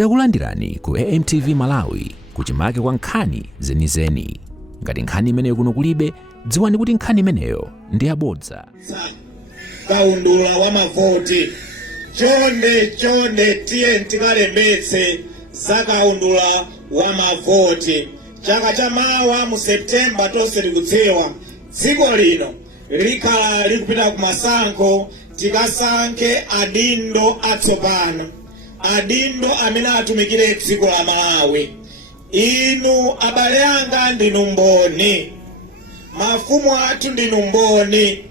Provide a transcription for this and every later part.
Takulandirani ku AMTV Malawi kuchimake kwa nkhani zenizeni. Ngati nkhani imeneyo kuno kulibe, dziwani kuti nkhani imeneyo ndi yabodza. Kaundula wa mavoti chonde tiye tikalembetse za kaundula wa mavoti. Chaka cha mawa mu Septemba tonse tikudziwa dziko lino likhala likupita ku masankho, tikasankhe adindo atsopano, adindo amene atumikire dziko la Malawi. Inu abale anga ndinu mboni, mafumu athu ndinu mboni.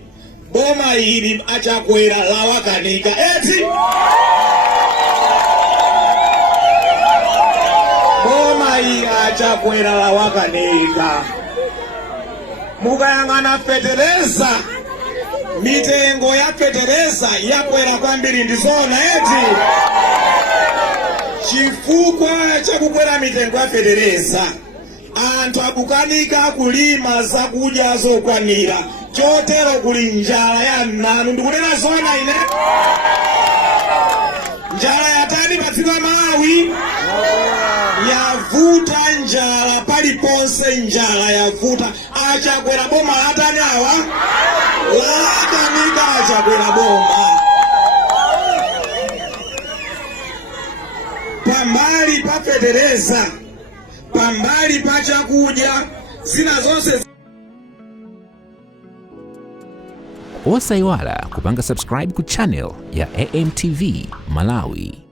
Boma ili achakwera lawakanika eti boma ili achakwera lawakanika. Mukayang'ana fetereza, mitengo ya fetereza yakwera kwambiri ndizona eti chifukwa chakukwera mitengo ya fetereza anthu akukanika kulima zakudya zokwanira, chotero kuli njala ya nanu. Ndikunena zona ine, njala yatani pa dziko la Malawi yavuta, njala paliponse njala yavuta. Achakwera boma atani awa lakanika, achakwera boma pambali pa fetereza, pambali pa chakudya, zina zonse. Osayiwala kupanga subscribe ku channel ya AMTV Malawi.